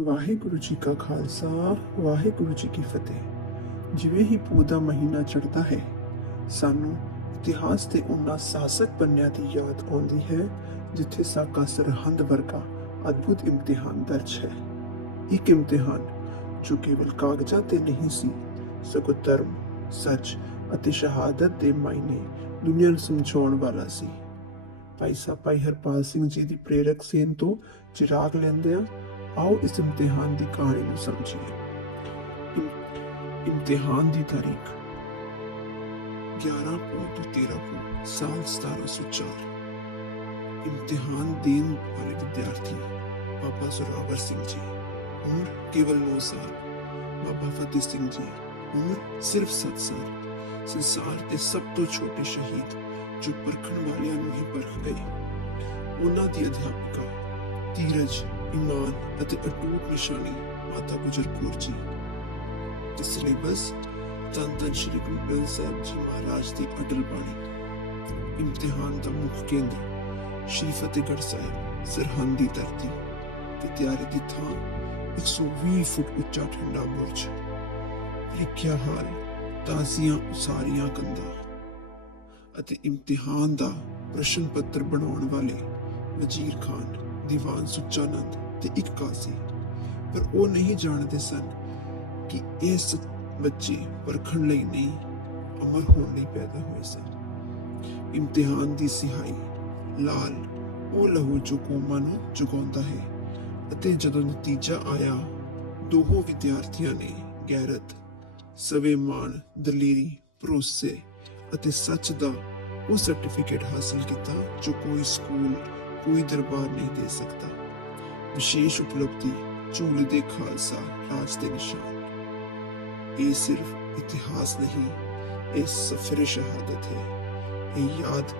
ਵਾਹਿਗੁਰੂ ਜੀ ਕਾ ਖਾਲਸਾ, ਵਾਹਿਗੁਰੂ ਜੀ ਕੀ ਫਤਿਹ। ਜਿਵੇਂ ਹੀ ਪੋਹ ਦਾ ਮਹੀਨਾ ਚੜ੍ਹਦਾ ਹੈ, ਸਾਨੂੰ ਇਤਿਹਾਸ ਦੇ ਉਹਨਾਂ ਸਾਸਕ ਪੰਨਿਆਂ ਦੀ ਯਾਦ ਆਉਂਦੀ ਹੈ, ਜਿੱਥੇ ਸਾਕਾ ਸਰਹੰਦ ਵਰਗਾ ਅਦਭੁਤ ਇਮਤਿਹਾਨ ਦਰਜ ਹੈ। ਇੱਕ ਇਮਤਿਹਾਨ ਜੋ ਕੇਵਲ ਕਾਗਜ਼ਾਂ ਤੇ ਨਹੀਂ ਸੀ, ਸਗੋਂ ਧਰਮ, ਸੱਚ ਅਤੇ ਸ਼ਹਾਦਤ ਦੇ ਮਾਇਨੇ ਦੁਨੀਆ ਨੂੰ ਸਮਝਾਉਣ ਵਾਲਾ ਸੀ। ਭਾਈ ਸਾਹਿਬ ਭਾਈ ਹਰਪਾਲ ਸਿੰਘ ਜੀ ਦੀ ਪ੍ਰੇਰਕ ਸੇਨ ਤੋਂ ਚਿਰਾਗ ਲੈਂਦੇ ਆ ਆਓ ਇਸ ਇਮਤਿਹਾਨ ਦੀ ਕਹਾਣੀ ਨੂੰ ਸਮਝੀਏ। ਇਮਤਿਹਾਨ ਦੀ ਤਾਰੀਖ 11 ਪੋਹ ਤੋਂ 13 ਪੋਹ ਸਾਲ 1704 ਇਮਤਿਹਾਨ ਦੇਣ ਵਾਲੇ ਵਿਦਿਆਰਥੀ ਬਾਬਾ ਜ਼ੋਰਾਵਰ ਸਿੰਘ ਜੀ, ਉਮਰ ਕੇਵਲ 9 ਸਾਲ। ਬਾਬਾ ਫਤਿਹ ਸਿੰਘ ਜੀ, ਉਮਰ ਸਿਰਫ 7 ਸਾਲ। ਸੰਸਾਰ ਦੇ ਸਭ ਤੋਂ ਛੋਟੇ ਸ਼ਹੀਦ ਜੋ ਪਰਖਣ ਵਾਲਿਆਂ ਨੂੰ ਹੀ ਪਰਖ ਗਏ। ਉਹਨਾਂ ਦੀ ਅਧਿਆਪਕਾ ਧੀਰਜ ਇਮਾਨ ਅਤੇ ਅਟੂਟ ਨਿਸ਼ਾਨੀ ਮਾਤਾ ਗੁਜਰ ਕੌਰ ਜੀ। ਤੇ ਸਿਲੇਬਸ ਧੰਨ ਧੰਨ ਸ਼੍ਰੀ ਗੁਰੂ ਗ੍ਰੰਥ ਸਾਹਿਬ ਜੀ ਮਹਾਰਾਜ ਦੀ ਅਟਲ ਬਾਣੀ। ਇਮਤਿਹਾਨ ਦਾ ਮੁੱਖ ਕੇਂਦਰ ਸ਼੍ਰੀ ਫਤਿਹਗੜ੍ਹ ਸਾਹਿਬ, ਸਰਹੰਦ ਧਰਤੀ ਤੇ ਤਿਆਰੀ ਦੀ ਥਾਂ 120 ਫੁੱਟ ਉੱਚਾ ਠੰਡਾ ਬੁਰਜ ਲਿਖਿਆ ਹਾਲ ਤਾਜ਼ੀਆਂ ਉਸਾਰੀਆਂ ਕੰਧਾਂ ਅਤੇ ਇਮਤਿਹਾਨ ਦਾ ਪ੍ਰਸ਼ਨ ਪੱਤਰ ਬਣਾਉਣ ਵਾਲੇ ਵਜ਼ੀਰ ਖਾਨ ਦੀਵਾਨ ਸੁੱਚਾਨੰਦ ਤੇ ਇੱਕ ਕਾਜ਼ੀ ਪਰ ਉਹ ਨਹੀਂ ਜਾਣਦੇ ਸਨ ਕਿ ਇਹ ਬੱਚੇ ਪਰਖਣ ਲਈ ਨਹੀਂ, ਅਮਰ ਹੋਣ ਲਈ ਪੈਦਾ ਹੋਏ ਸਨ। ਇਮਤਿਹਾਨ ਦੀ ਸਿਹਾਈ ਲਾਲ ਉਹ ਲਹੂ ਜੋ ਕੌਮਾਂ ਨੂੰ ਜਗਾਉਂਦਾ ਹੈ ਅਤੇ ਜਦੋਂ ਨਤੀਜਾ ਆਇਆ, ਦੋਹੋਂ ਵਿਦਿਆਰਥੀਆਂ ਨੇ ਗੈਰਤ ਸਵੇਮਾਨ ਦਲੇਰੀ, ਭਰੋਸੇ ਅਤੇ ਸੱਚ ਦਾ ਉਹ ਸਰਟੀਫਿਕੇਟ ਹਾਸਲ ਕੀਤਾ ਜੋ ਕੋਈ ਸਕੂਲ ਕੋਈ ਦਰਬਾਰ ਨਹੀਂ ਦੇ ਸਕਦਾ ਵਿਸ਼ੇਸ਼ ਉਪਲਬਧੀ ਝੂਲੇ ਦੇ ਖਾਲਸਾ ਰਾਜ ਦੇ ਨਿਸ਼ਾਨ ਇਹ ਸਿਰਫ ਇਤਿਹਾਸ ਨਹੀਂ ਇਹ ਸਫਰ ਸ਼ਹਾਦਤ ਹੈ ਇਹ ਯਾਦ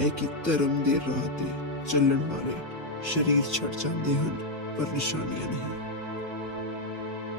ਹੈ ਕਿ ਧਰਮ ਦੇ ਰਾਹ ਤੇ ਚੱਲਣ ਵਾਲੇ ਸ਼ਰੀਰ ਛੱਡ ਜਾਂਦੇ ਹਨ ਪਰ ਨਿਸ਼ਾਨੀਆਂ ਨਹੀਂ